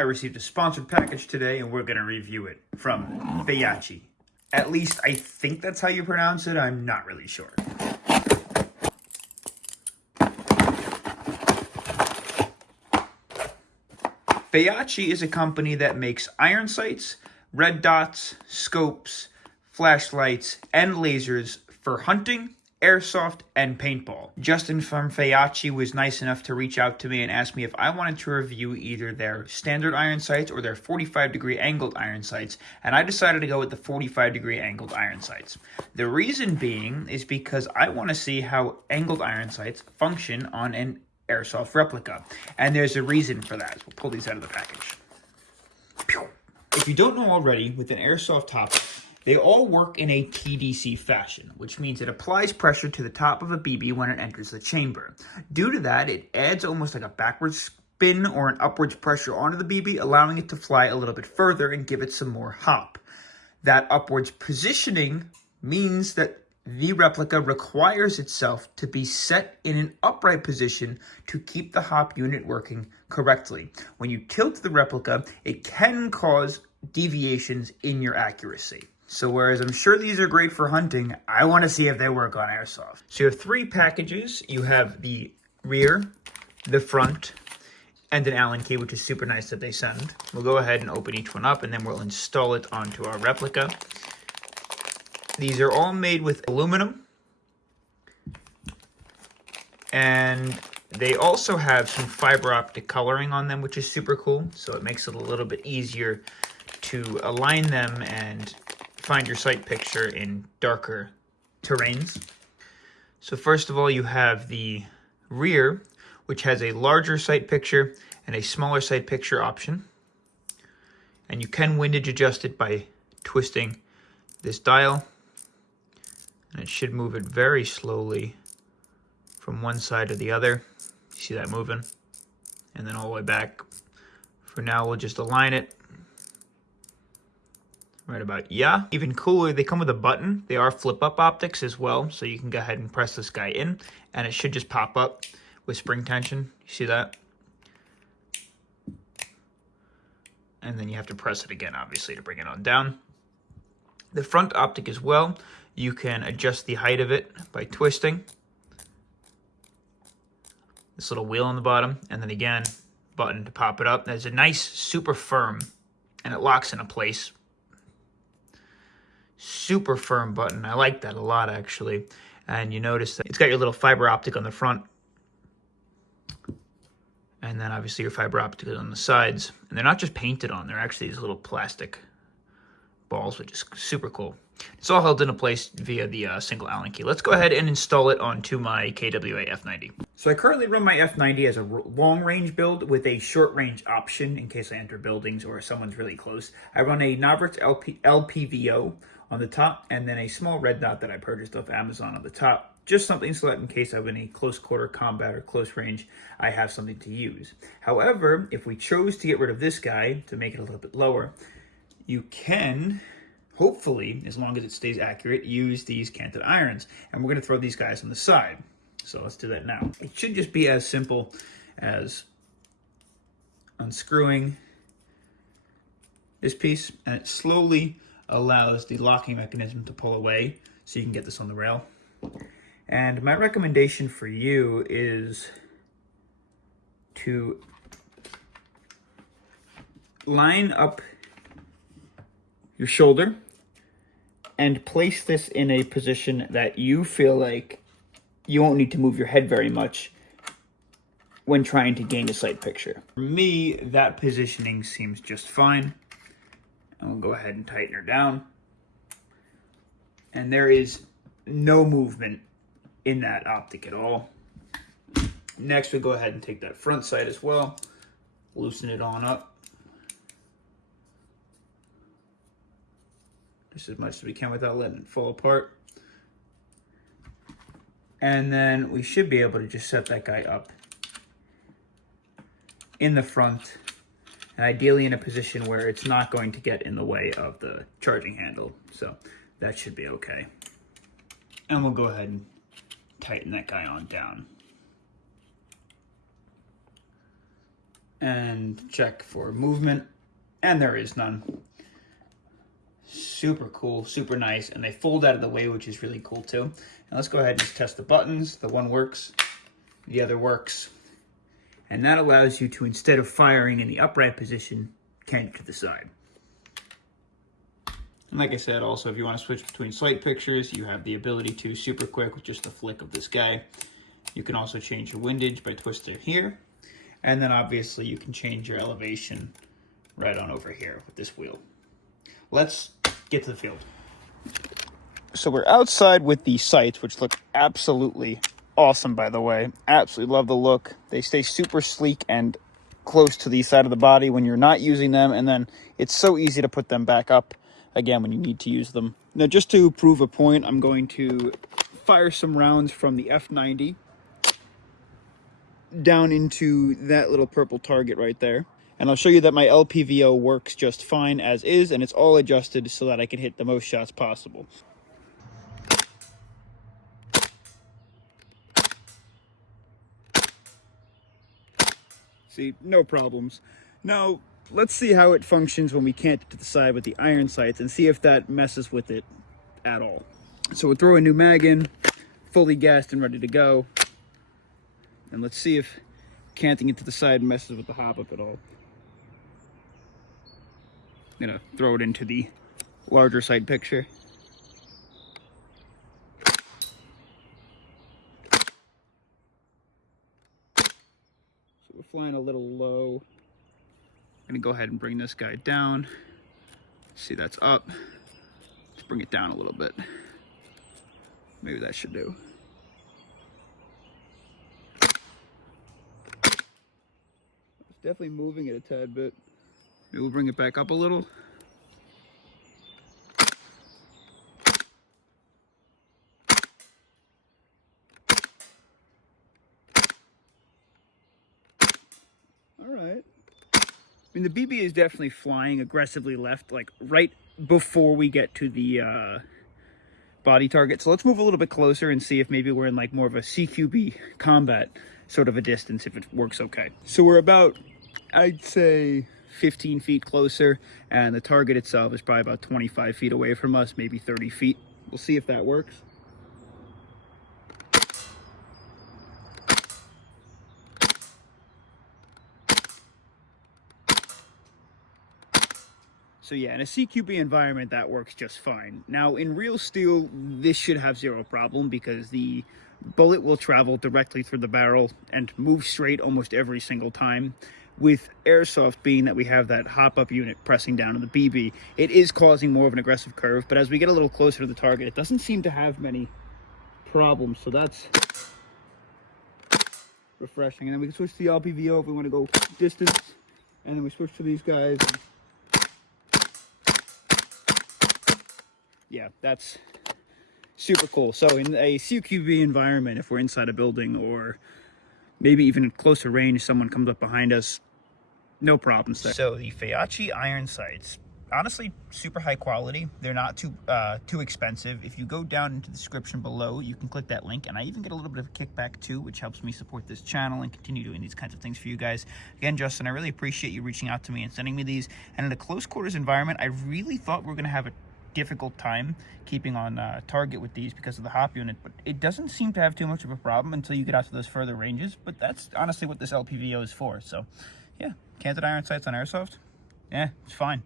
I received a sponsored package today, and we're going to review it from Feyachi. At least I think that's how you pronounce it. I'm not really sure. Feyachi is a company that makes iron sights, red dots, scopes, flashlights, and lasers for hunting, airsoft, and paintball. Justin from Feyachi was nice enough to reach out to me and ask me if I wanted to review either their standard iron sights or their 45-degree angled iron sights, and I decided to go with the 45-degree angled iron sights. The reason being is because I want to see how angled iron sights function on an airsoft replica, and there's a reason for that. So we'll pull these out of the package. If you don't know already, with an airsoft top, they all work in a TDC fashion, which means it applies pressure to the top of a BB when it enters the chamber. Due to that, it adds almost like a backwards spin or an upwards pressure onto the BB, allowing it to fly a little bit further and give it some more hop. That upwards positioning means that the replica requires itself to be set in an upright position to keep the hop unit working correctly. When you tilt the replica, it can cause deviations in your accuracy. So whereas I'm sure these are great for hunting, I want to see if they work on airsoft. So you have 3 packages. You have the rear, the front, and an Allen key, which is super nice that they send. We'll go ahead and open each one up, and then we'll install it onto our replica. These are all made with aluminum, and they also have some fiber optic coloring on them, which is super cool. So it makes it a little bit easier to align them and find your sight picture in darker terrains. So first of all, you have the rear, which has a larger sight picture and a smaller sight picture option. And you can windage adjust it by twisting this dial. And it should move it very slowly from one side to the other. You see that moving? And then all the way back. For now, we'll just align it. Right about, yeah. Even cooler, they come with a button. They are flip-up optics as well, so you can go ahead and press this guy in, and it should just pop up with spring tension. You see that? And then you have to press it again, obviously, to bring it on down. The front optic as well, you can adjust the height of it by twisting this little wheel on the bottom, and then again, button to pop it up. There's a nice, super firm, and it locks into place. Super firm button. I like that a lot, actually. And you notice that it's got your little fiber optic on the front. And then obviously your fiber optic is on the sides. And they're not just painted on, they're actually these little plastic balls, which is super cool. It's all held into place via the single Allen key. Let's go ahead and install it onto my KWA F90. So I currently run my F90 as a long-range build with a short-range option in case I enter buildings or someone's really close. I run a Noverts LPVO on the top, and then a small red dot that I purchased off Amazon on the top. Just something so that in case I'm in a close quarter combat or close range, I have something to use. However, if we chose to get rid of this guy to make it a little bit lower, you can, hopefully, as long as it stays accurate, use these canted irons. And we're going to throw these guys on the side. So let's do that now. It should just be as simple as unscrewing this piece, and it slowly allows the locking mechanism to pull away so you can get this on the rail. And my recommendation for you is to line up your shoulder and place this in a position that you feel like you won't need to move your head very much when trying to gain a sight picture. For me, that positioning seems just fine. And we'll go ahead and tighten her down. And there is no movement in that optic at all. Next, we'll go ahead and take that front side as well. Loosen it on up. Just as much as we can without letting it fall apart. And then we should be able to just set that guy up in the front, and ideally in a position where it's not going to get in the way of the charging handle. So that should be okay. And we'll go ahead and tighten that guy on down. and check for movement, and there is none. Super cool, super nice, and they fold out of the way, which is really cool too. And let's go ahead and just test the buttons. The one works, the other works, and that allows you to, instead of firing in the upright position, cant to the side. And like I said, also, if you want to switch between sight pictures, you have the ability to super quick with just a flick of this guy. You can also change your windage by twisting here. And then obviously you can change your elevation right on over here with this wheel. Let's get to the field. So we're outside with the sights, which look absolutely awesome, by the way. Absolutely love the look. They stay super sleek and close to the side of the body when you're not using them, and then it's so easy to put them back up again when you need to use them. Now, just to prove a point, I'm going to fire some rounds from the F90 down into that little purple target right there. And I'll show you that my LPVO works just fine as is, and it's all adjusted so that I can hit the most shots possible. See, no problems. Now, let's see how it functions when we cant it to the side with the iron sights and see if that messes with it at all. So we'll throw a new mag in, fully gassed and ready to go. And let's see if canting it to the side messes with the hop up at all. I'm gonna throw it into the larger sight picture. So we're flying a little low. I'm gonna go ahead and bring this guy down. See, that's up. Let's bring it down a little bit. Maybe that should do. It's definitely moving it a tad bit. Maybe we'll bring it back up a little. All right. I mean, the BB is definitely flying aggressively left, like right before we get to the body target. So let's move a little bit closer and see if maybe we're in like more of a CQB combat sort of a distance, if it works okay. So we're about, I'd say, 15 feet closer, and the target itself is probably about 25 feet away from us, maybe 30 feet. We'll see if that works. So yeah, in a CQB environment, that works just fine. Now, in real steel, this should have zero problem because the bullet will travel directly through the barrel and move straight almost every single time. With Airsoft, being that we have that hop-up unit pressing down on the BB, it is causing more of an aggressive curve, but as we get a little closer to the target, it doesn't seem to have many problems, so that's refreshing. And then we can switch to the LPVO if we want to go distance, and then we switch to these guys. Yeah, that's super cool. So in a CQB environment, if we're inside a building or maybe even at closer range, someone comes up behind us, no problems there. So the Feyachi iron sights, honestly, super high quality. They're not too expensive. If you go down into the description below, you can click that link, and I even get a little bit of a kickback too, which helps me support this channel and continue doing these kinds of things for you guys. Again, Justin, I really appreciate you reaching out to me and sending me these. And in a close quarters environment, I really thought we were going to have a difficult time keeping on target with these because of the hop unit, but it doesn't seem to have too much of a problem until you get out to those further ranges. But that's honestly what this LPVO is for. So yeah, canted iron sights on Airsoft, yeah, it's fine.